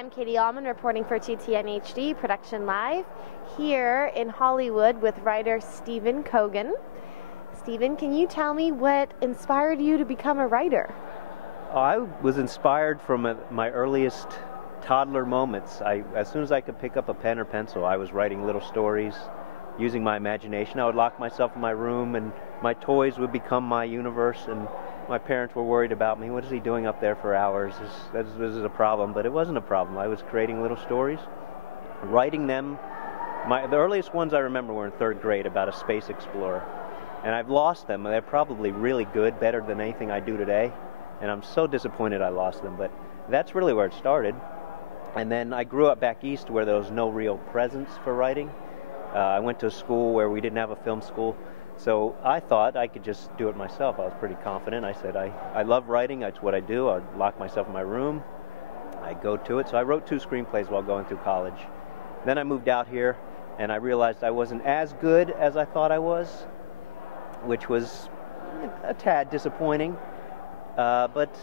I'm Katie Uhlmann reporting for TTN-HD Production Live here in Hollywood with writer Stephen Kogon. Stephen, can you tell me what inspired you to become a writer? I was inspired from my earliest toddler moments. As soon as I could pick up a pen or pencil, I was writing little stories using my imagination. I would lock myself in my room and my toys would become my universe, and my parents were worried about me. What is he doing up there for hours? This is a problem, but it wasn't a problem. I was creating little stories, writing them. The earliest ones I remember were in 3rd grade about a space explorer, and I've lost them. They're probably really good, better than anything I do today, and I'm so disappointed I lost them, but that's really where it started. And then I grew up back east where there was no real presence for writing. I went to a school where we didn't have a film school, so I thought I could just do it myself. I was pretty confident. I said, I love writing, that's what I do. I'd lock myself in my room, I'd go to it. So I wrote 2 screenplays while going through college. Then I moved out here, and I realized I wasn't as good as I thought I was, which was a tad disappointing, but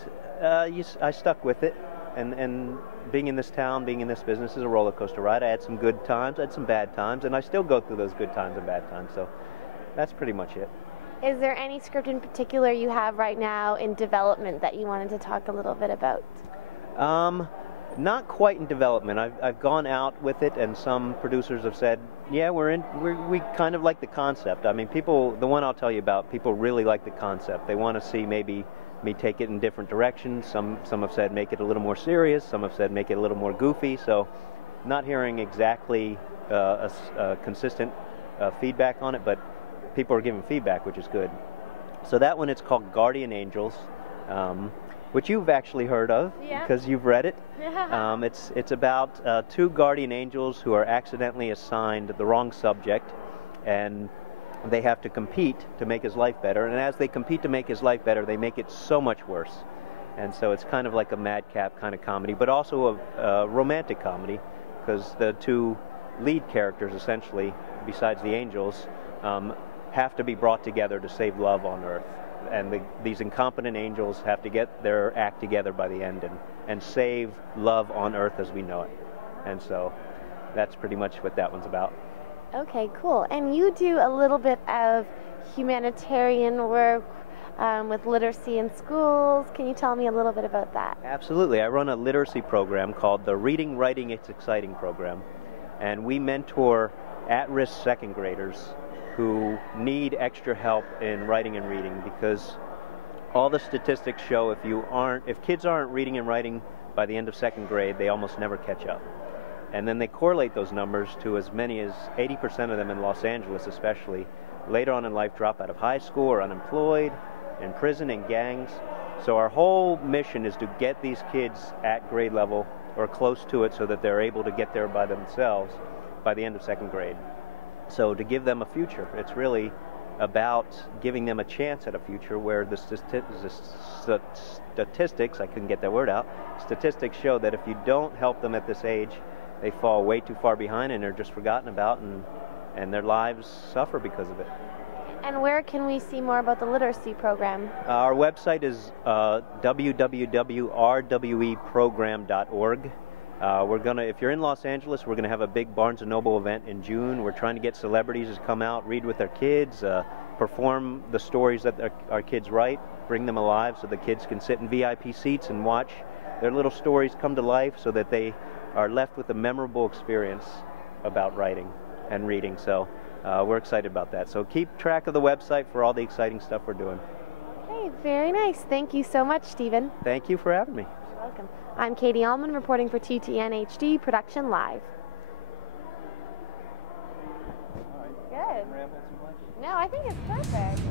I stuck with it. And being in this town, being in this business is a roller coaster ride. I had some good times, I had some bad times, and I still go through those good times and bad times. So that's pretty much it. Is there any script in particular you have right now in development that you wanted to talk a little bit about? Not quite in development. I've gone out with it, and some producers have said, yeah, we kind of like the concept. I mean, the one I'll tell you about, people really like the concept. They want to see maybe me take it in different directions. Some have said make it a little more serious. Some have said make it a little more goofy. So not hearing exactly a consistent feedback on it, but people are giving feedback, which is good. So that one, it's called Guardian Angels, which you've actually heard of, because you've read it. It's about 2 guardian angels who are accidentally assigned the wrong subject, and they have to compete to make his life better. And as they compete to make his life better, they make it so much worse. And so it's kind of like a madcap kind of comedy, but also a romantic comedy, because the 2 lead characters, essentially, besides the angels, have to be brought together to save love on Earth. And these incompetent angels have to get their act together by the end and save love on Earth as we know it. And so that's pretty much what that one's about. Okay, cool. And you do a little bit of humanitarian work with literacy in schools. Can you tell me a little bit about that? Absolutely. I run a literacy program called the Reading, Writing, It's Exciting program. And we mentor at-risk 2nd graders who need extra help in writing and reading, because all the statistics show if kids aren't reading and writing by the end of 2nd grade, they almost never catch up. And then they correlate those numbers to as many as 80% of them in Los Angeles especially later on in life drop out of high school or unemployed, in prison, in gangs. So our whole mission is to get these kids at grade level or close to it so that they're able to get there by themselves by the end of 2nd grade. So to give them a future, it's really about giving them a chance at a future where the statistics, I couldn't get that word out, statistics show that if you don't help them at this age, they fall way too far behind and they're just forgotten about, and their lives suffer because of it. And where can we see more about the literacy program? Our website is www.rweprogram.org. If you're in Los Angeles, we're gonna have a big Barnes & Noble event in June. We're trying to get celebrities to come out, read with their kids, perform the stories that our kids write, bring them alive so the kids can sit in VIP seats and watch their little stories come to life so that they are left with a memorable experience about writing and reading. So we're excited about that. So keep track of the website for all the exciting stuff we're doing. Okay, very nice. Thank you so much, Stephen. Thank you for having me. You're welcome. I'm Katie Uhlmann reporting for TTN-HD Production Live. All right. Good. Ramble too much? No, I think it's perfect.